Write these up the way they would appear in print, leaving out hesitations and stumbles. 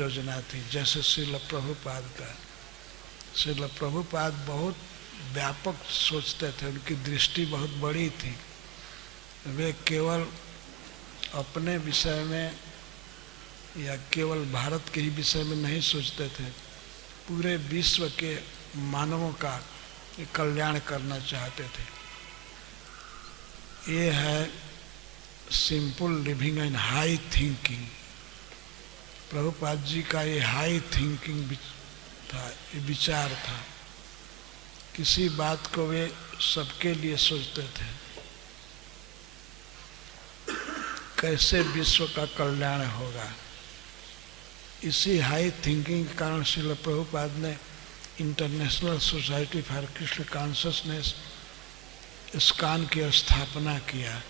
योजना थी। जैसे श्रील प्रभुपाद का, श्रील प्रभुपाद बहुत व्यापक सोचते थे, उनकी दृष्टि बहुत बड़ी थी। वे केवल अपने विषय में या केवल भारत के ही विषय में नहीं सोचते थे, पूरे विश्व के मानवों का कल्याण करना चाहते थे। ये है simple living and high thinking. Prabhupada ji का ये हाई थिंकिंग था, ये विचार था। किसी बात को वे सबके लिए सोचते थे, कैसे विश्व का कल्याण होगा। इसी हाई थिंकिंग के कारण श्रील प्रभुपाद ने international society for Krishna consciousness ISKCON की स्थापना किया।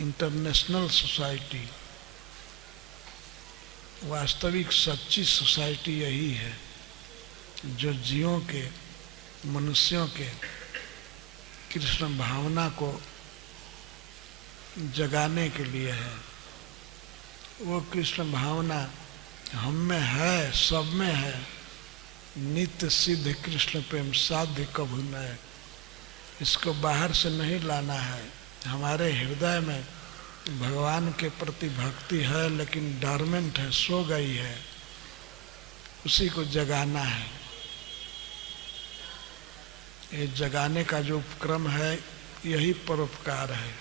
इंटरनेशनल सोसाइटी, वास्तविक सच्ची सोसाइटी यही है जो जीवों के, मनुष्यों के कृष्ण भावना को जगाने के लिए है। वो कृष्ण भावना हम में है, सब में है। नित्य सिद्ध कृष्ण प्रेम साध्य कभू न। इसको बाहर से नहीं लाना है। हमारे हृदय में भगवान के प्रति भक्ति है, लेकिन डॉर्मेंट है, सो गई है। उसी को जगाना है। ये जगाने का जो उपक्रम है, यही परोपकार है।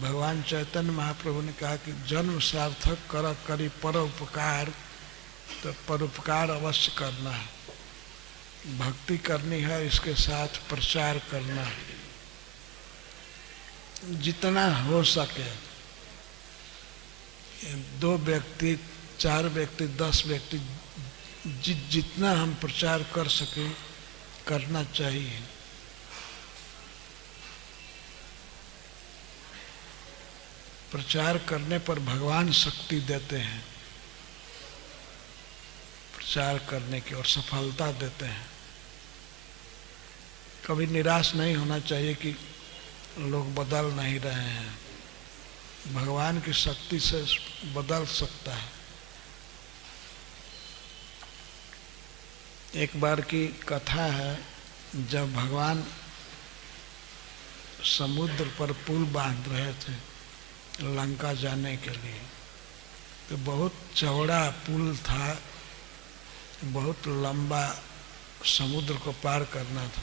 भगवान चैतन्य महाप्रभु ने कहा कि जन्म सार्थक कर करी परोपकार, तो परोपकार अवश्य करना है। भक्ति करनी है, इसके साथ प्रचार करना है। जितना हो सके, 2 व्यक्ति, 4 व्यक्ति, 10 व्यक्ति, जितना हम प्रचार कर सके करना चाहिए। प्रचार करने पर भगवान शक्ति देते हैं, प्रचार करने की, और सफलता देते हैं। कभी निराश नहीं होना चाहिए कि लोग बदल नहीं रहे हैं। भगवान की शक्ति से बदल सकता है। एक बार की कथा है, जब भगवान समुद्र पर पुल बांध रहे थे लंका जाने के लिए, तो बहुत चौड़ा पुल था, बहुत लंबा, समुद्र को पार करना था।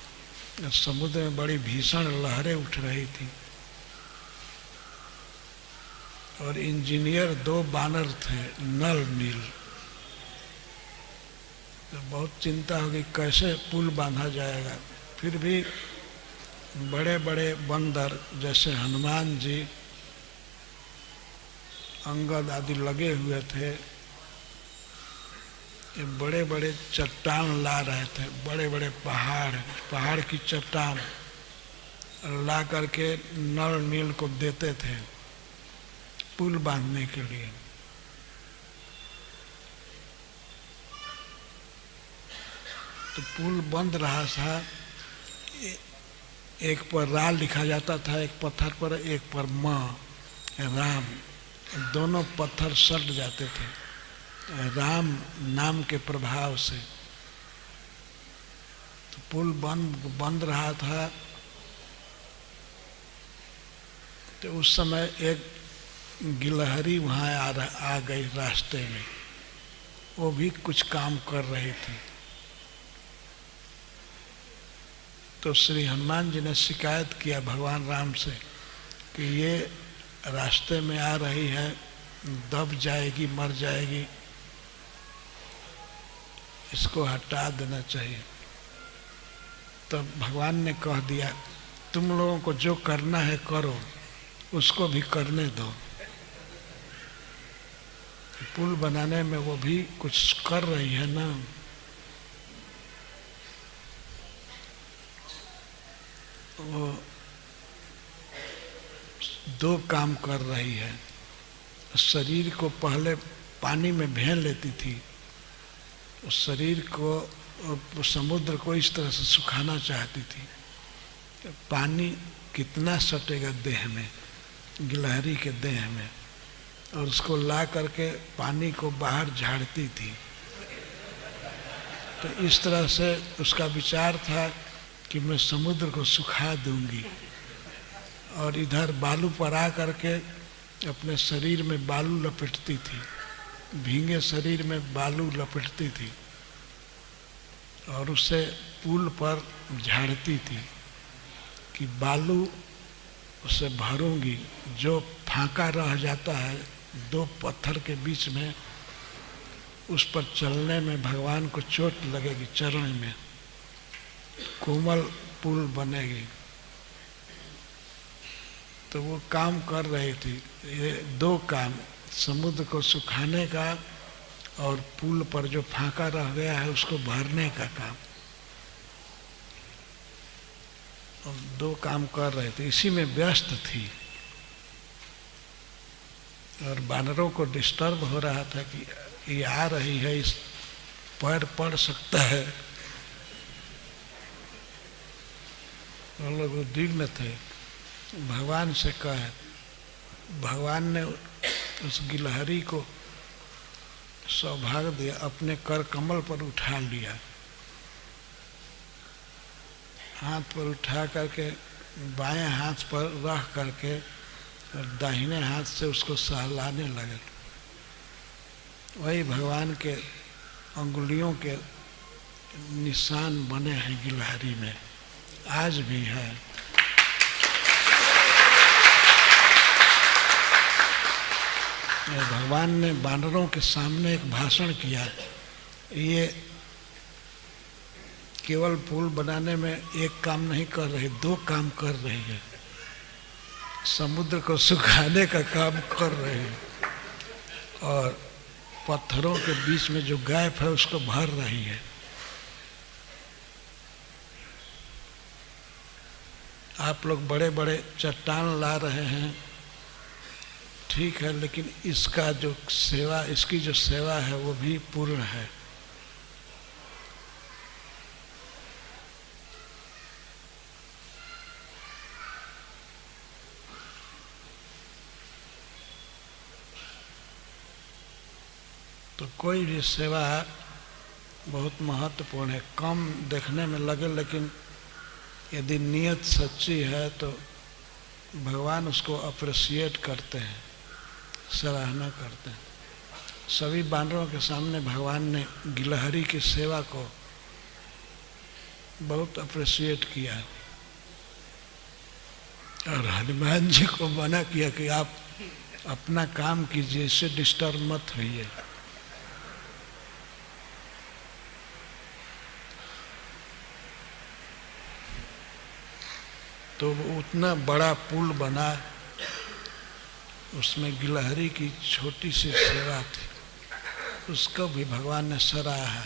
समुद्र में बड़ी भीषण लहरें उठ रही थी, और इंजीनियर 2 बानर थे, नल नील। तो बहुत चिंता होगी कैसे पुल बांधा जाएगा। फिर भी बड़े बड़े बंदर जैसे हनुमान जी, अंगद आदि लगे हुए थे। ये बड़े बड़े चट्टान ला रहे थे, बड़े बड़े पहाड़ की चट्टान ला करके नल नील को देते थे पुल बांधने के लिए। तो पुल बंद रहा था। एक पर रा लिखा जाता था, एक पत्थर पर, एक पर माँ राम। दोनों पत्थर सट जाते थे राम नाम के प्रभाव से। तो पुल बंद रहा था। तो उस समय एक गिलहरी वहाँ आ गई रास्ते में। वो भी कुछ काम कर रही थी। तो श्री हनुमान जी ने शिकायत किया भगवान राम से कि ये रास्ते में आ रही है, दब जाएगी, मर जाएगी, इसको हटा देना चाहिए। तब भगवान ने कह दिया, तुम लोगों को जो करना है करो, उसको भी करने दो। पुल बनाने में वो भी कुछ कर रही है ना। वो 2 काम कर रही है। शरीर को पहले पानी में भेन लेती थी, शरीर को, समुद्र को इस तरह से सुखाना चाहती थी। पानी कितना सटेगा देह में, गिलहरी के देह में, और उसको ला करके पानी को बाहर झाड़ती थी। तो इस तरह से उसका विचार था कि मैं समुद्र को सुखा दूंगी, और इधर बालू पर आ करके अपने शरीर में बालू लपेटती थी, भीगे शरीर में बालू लपेटती थी और उसे पुल पर झाड़ती थी कि बालू उसे भरूंगी, जो फांका रह जाता है दो पत्थर के बीच में, उस पर चलने में भगवान को चोट लगेगी, चरण में कोमल पुल बनेगी। तो वो काम कर रही थी, ये दो काम, समुद्र को सुखाने का और पुल पर जो फांका रह गया है उसको भरने का काम, और दो काम कर रहे थे, इसी में व्यस्त थी। और बानरों को डिस्टर्ब हो रहा था कि ये आ रही है, इस पैर पड़ सकता है, उन लोग उद्विग्न थे। भगवान से कहे, भगवान ने उस गिलहरी को सौभाग्य दिया, अपने कर कमल पर उठा लिया, हाथ पर उठा करके बाएं हाथ पर रख करके और दाहिने हाथ से उसको सहलाने लगे। वही भगवान के अंगुलियों के निशान बने हैं गिलहरी में, आज भी है। भगवान ने बानरों के सामने एक भाषण किया, ये केवल पुल बनाने में एक काम नहीं कर रही, दो काम कर रही है, समुद्र को सुखाने का काम कर रही है और पत्थरों के बीच में जो गैप है उसको भर रही है। आप लोग बड़े बड़े चट्टान ला रहे हैं, ठीक है, लेकिन इसका जो सेवा, इसकी जो सेवा है वो भी पूर्ण है। तो कोई भी सेवा बहुत महत्वपूर्ण है, कम देखने में लगे लेकिन यदि नियत सच्ची है तो भगवान उसको अप्रिशिएट करते हैं, सराहना करते हैं। सभी बानरों के सामने भगवान ने गिलहरी की सेवा को बहुत अप्रिशिएट किया और हनुमान जी को मना किया कि आप अपना काम कीजिए, इससे डिस्टर्ब मत होइए। तो उतना बड़ा पुल बना, उसमें गिलहरी की छोटी सी सेवा थी, उसको भी भगवान ने सराहा।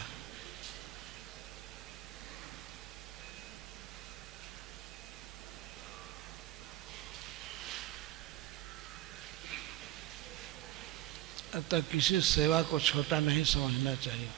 अतः किसी सेवा को छोटा नहीं समझना चाहिए।